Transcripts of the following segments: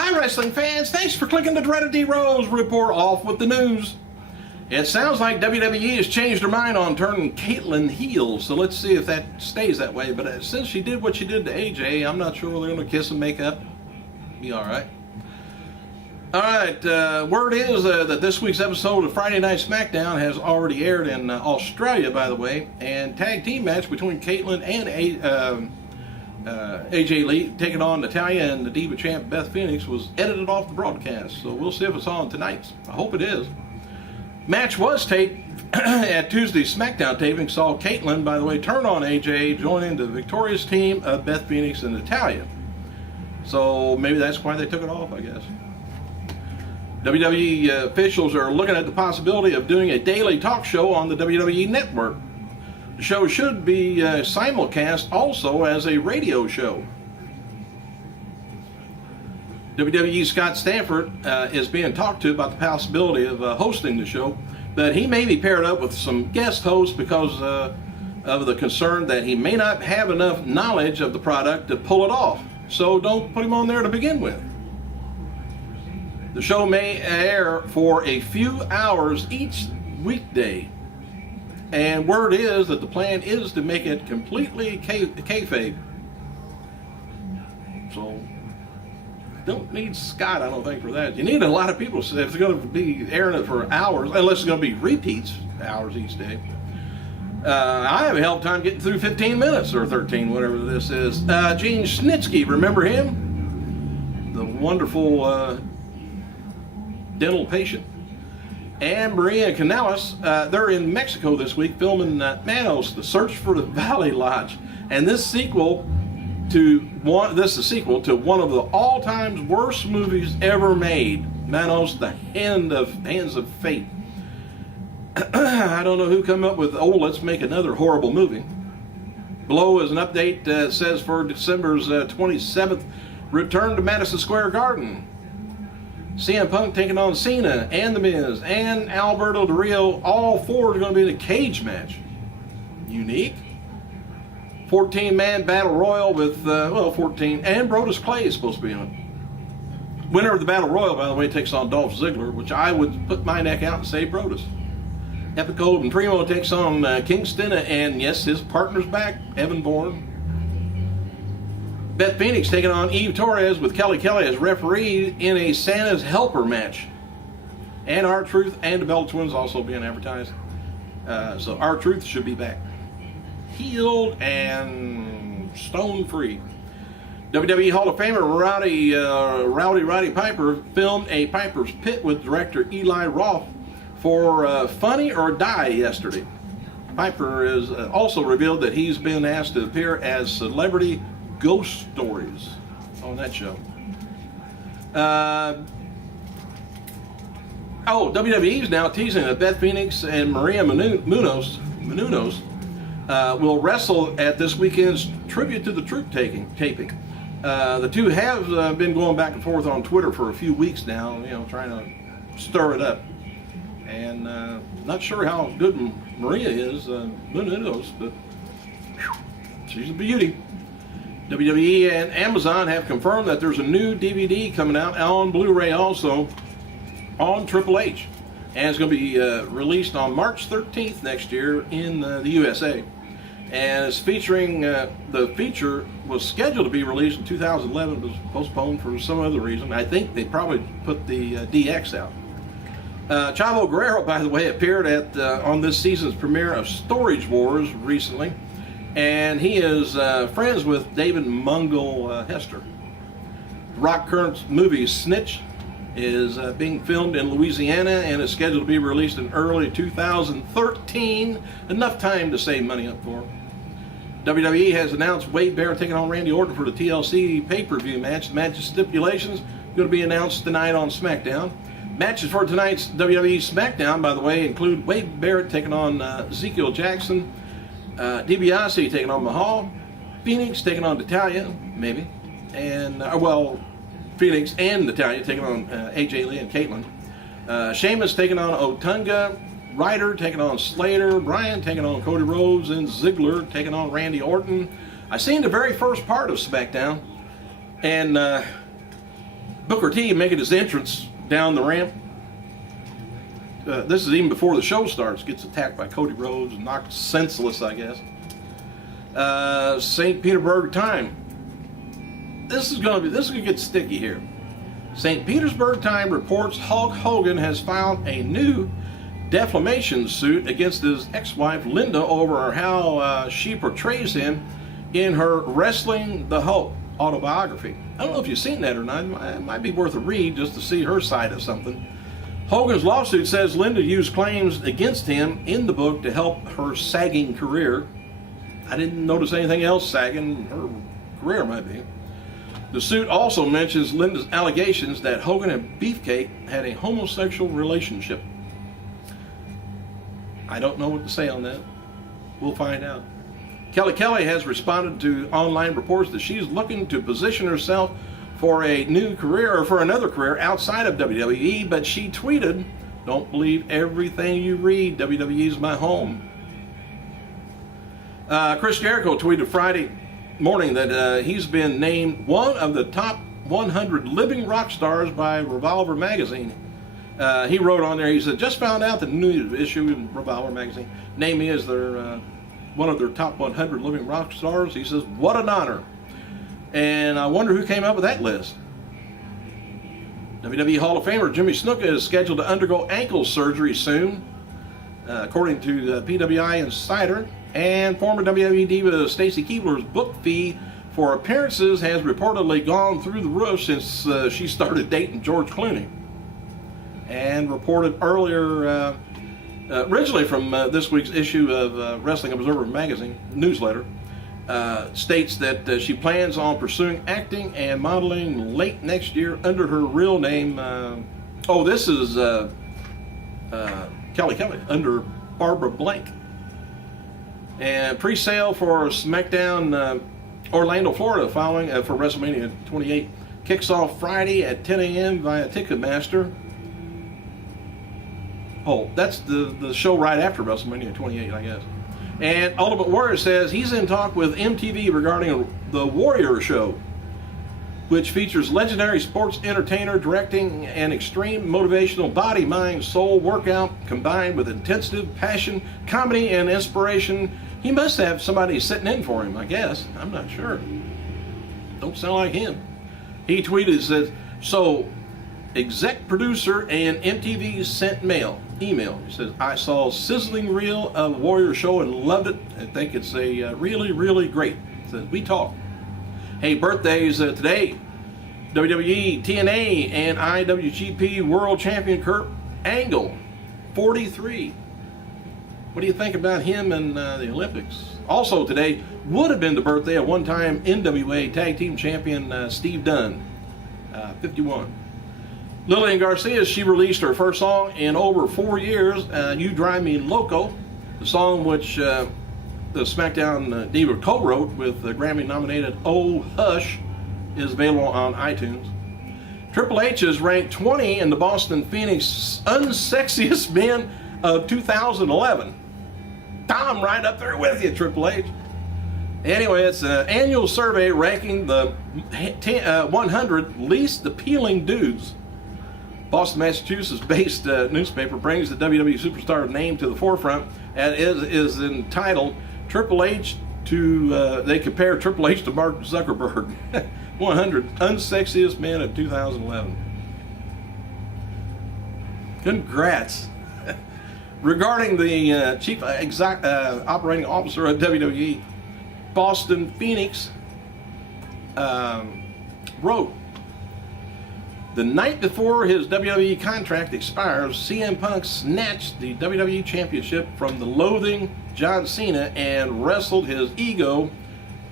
Hi wrestling fans, thanks for clicking the dreaded D-Rose report. Off with the news. It sounds like WWE has changed her mind on turning Caitlyn heel, so let's see if that stays that way. But since she did what she did to AJ, I'm not sure whether they're going to kiss and make up. Be alright. Alright, word is that this week's episode of Friday Night SmackDown has already aired in Australia, by the way, and tag team match between Caitlyn and AJ Lee taking on Natalya and the Diva champ Beth Phoenix was edited off the broadcast, so we'll see if it's on tonight. I hope it is. Match was taped at Tuesday's SmackDown taping. Saw Caitlyn, by the way, turn on AJ, joining the victorious team of Beth Phoenix and Natalya. So maybe that's why they took it off, I guess. WWE officials are looking at the possibility of doing a daily talk show on the WWE Network. The show should be simulcast also as a radio show. WWE Scott Stanford is being talked to about the possibility of hosting the show, but he may be paired up with some guest hosts because of the concern that he may not have enough knowledge of the product to pull it off. So don't put him on there to begin with. The show may air for a few hours each weekday, and word is that the plan is to make it completely kayfabe. So don't need Scott, I don't think, for that. You need a lot of people if they're going to be airing it for hours, unless it's going to be repeats hours each day. I have a hell of a time getting through 15 minutes or 13, whatever this is. Gene Snitsky, remember him? The wonderful dental patient. And Maria Canales, they're in Mexico this week filming Manos, The Search for the Valley Lodge. And this is a sequel to one of the all-time worst movies ever made, Manos, The Hands of Fate. I don't know who came up with, let's make another horrible movie. Below is an update that says for December's 27th, return to Madison Square Garden. CM Punk taking on Cena and The Miz and Alberto Del Rio. All four are going to be in a cage match. Unique. 14-man battle royal with, 14. And Brodus Clay is supposed to be in it. Winner of the battle royal, by the way, takes on Dolph Ziggler, which I would put my neck out and say Brodus. Epic Gold and Primo takes on Kingston, and yes, his partner's back, Evan Bourne. Beth Phoenix taking on Eve Torres with Kelly Kelly as referee in a Santa's Helper match. And R-Truth and the Bella Twins also being advertised. So R-Truth should be back. Healed and stone free. WWE Hall of Famer Rowdy Piper filmed a Piper's Pit with director Eli Roth for Funny or Die yesterday. Piper has also revealed that he's been asked to appear as celebrity ghost stories on that show. WWE is now teasing that Beth Phoenix and Maria Menounos will wrestle at this weekend's Tribute to the Troop taping. The two have been going back and forth on Twitter for a few weeks now, trying to stir it up. And not sure how good Maria is, Menounos, but she's a beauty. WWE and Amazon have confirmed that there's a new DVD coming out on Blu-ray also on Triple H. And it's going to be released on March 13th next year in the USA. And it's featuring, the feature was scheduled to be released in 2011, but was postponed for some other reason. I think they probably put the DX out. Chavo Guerrero, by the way, appeared on this season's premiere of Storage Wars recently. And he is friends with David Mungle Hester. The Rock Current's movie Snitch is being filmed in Louisiana and is scheduled to be released in early 2013. Enough time to save money up for. WWE has announced Wade Barrett taking on Randy Orton for the TLC pay-per-view match. The match's stipulations are going to be announced tonight on SmackDown. Matches for tonight's WWE SmackDown, by the way, include Wade Barrett taking on Ezekiel Jackson, DiBiase taking on Mahal, Phoenix taking on Natalya, maybe, and Phoenix and Natalya taking on AJ Lee and Caitlyn. Sheamus taking on Otunga, Ryder taking on Slater, Bryan taking on Cody Rhodes, and Ziggler taking on Randy Orton. I seen the very first part of SmackDown, and Booker T making his entrance down the ramp. This is even before the show starts. Gets attacked by Cody Rhodes and knocked senseless, I guess. St. Petersburg Time. This is gonna get sticky here. St. Petersburg Time reports Hulk Hogan has filed a new defamation suit against his ex-wife Linda over how she portrays him in her Wrestling the Hulk autobiography. I don't know if you've seen that or not. It might be worth a read just to see her side of something. Hogan's lawsuit says Linda used claims against him in the book to help her sagging career. I didn't notice anything else sagging. Her career might be. The suit also mentions Linda's allegations that Hogan and Beefcake had a homosexual relationship. I don't know what to say on that. We'll find out. Kelly has responded to online reports that she's looking to position herself for a new career or for another career outside of WWE, but she tweeted, "Don't believe everything you read. WWE's my home." Chris Jericho tweeted Friday morning that he's been named one of the top 100 living rock stars by Revolver Magazine. He wrote on there, he said, "Just found out the new issue in Revolver Magazine named me as their one of their top 100 living rock stars." He says, "What an honor." And I wonder who came up with that list. WWE Hall of Famer Jimmy Snuka is scheduled to undergo ankle surgery soon, according to the PWI Insider. And former WWE diva Stacy Keibler's book fee for appearances has reportedly gone through the roof since she started dating George Clooney. And reported earlier, originally from this week's issue of Wrestling Observer Magazine newsletter, states that she plans on pursuing acting and modeling late next year under her real name. This is Kelly, under Barbara Blank. And pre-sale for SmackDown Orlando, Florida, following for WrestleMania 28 kicks off Friday at 10 a.m. via Ticketmaster. Oh, that's the show right after WrestleMania 28, I guess. And Ultimate Warrior says he's in talk with MTV regarding the Warrior Show, which features legendary sports entertainer directing an extreme motivational body, mind, soul workout combined with intensive passion, comedy, and inspiration. He must have somebody sitting in for him, I guess. I'm not sure. Don't sound like him. He tweeted, says, "So, exec producer and MTV sent email. He says, I saw a sizzling reel of Warrior Show and loved it. I think it's a really, really great." He says, "We talk." Hey, birthdays today. WWE, TNA, and IWGP World Champion Kurt Angle, 43. What do you think about him in the Olympics? Also today would have been the birthday of one-time NWA Tag Team Champion Steve Dunn, 51. Lilian Garcia, she released her first song in over 4 years, "You Drive Me Loco," the song which the SmackDown Diva co-wrote with the Grammy-nominated Oh Hush, is available on iTunes. Triple H is ranked 20 in the Boston Phoenix Unsexiest Men of 2011. I'm right up there with you, Triple H. Anyway, it's an annual survey ranking the 100 least appealing dudes. Boston, Massachusetts-based newspaper brings the WWE superstar name to the forefront and is entitled Triple H to, they compare Triple H to Mark Zuckerberg. 100 unsexiest men of 2011. Congrats. Regarding the chief operating officer of WWE, Boston Phoenix wrote, "The night before his WWE contract expires, CM Punk snatched the WWE Championship from the loathing John Cena and wrestled his ego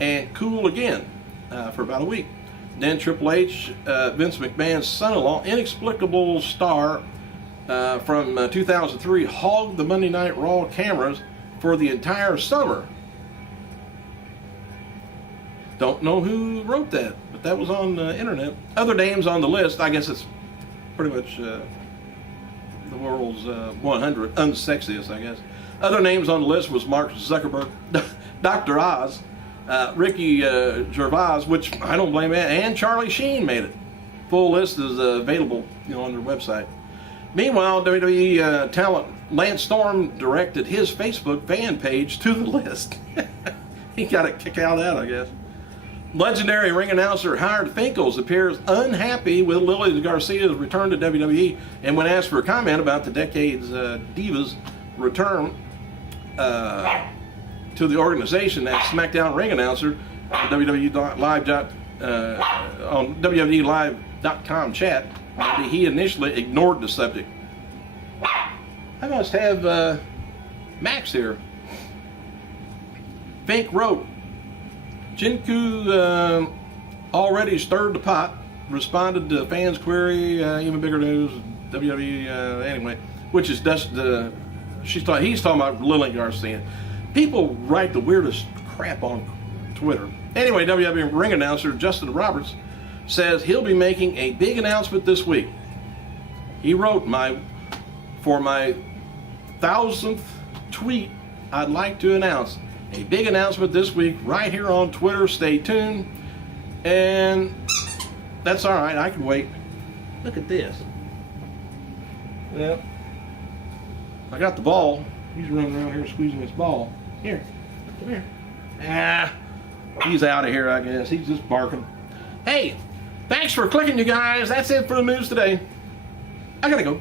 and cool again for about a week. Then Triple H, Vince McMahon's son-in-law, inexplicable star from 2003, hogged the Monday Night Raw cameras for the entire summer." Don't know who wrote that, but that was on the internet. Other names on the list, I guess it's pretty much the world's 100 unsexiest, I guess. Other names on the list was Mark Zuckerberg, Dr. Oz, Ricky Gervais, which I don't blame him, and Charlie Sheen made it. Full list is available, on their website. Meanwhile, WWE talent Lance Storm directed his Facebook fan page to the list. He got a kick out of that, I guess. Legendary ring announcer Howard Finkel appears unhappy with Lilian Garcia's return to WWE, and when asked for a comment about the Decade's Divas return to the organization as SmackDown ring announcer on WWE Live on WWELive.com chat, he initially ignored the subject. I must have Max here. Fink wrote, Jinku already stirred the pot, responded to fans' query, even bigger news, WWE, anyway, which is he's talking about Lilian Garcia. People write the weirdest crap on Twitter. Anyway, WWE ring announcer Justin Roberts says he'll be making a big announcement this week. He wrote, for my 1000th tweet, I'd like to announce a big announcement this week right here on Twitter. Stay tuned. And that's all right. I can wait. Look at this. Well, I got the ball. He's running around here squeezing his ball. Here. Come here. Ah. He's out of here, I guess. He's just barking. Hey, thanks for clicking, you guys. That's it for the news today. I gotta go.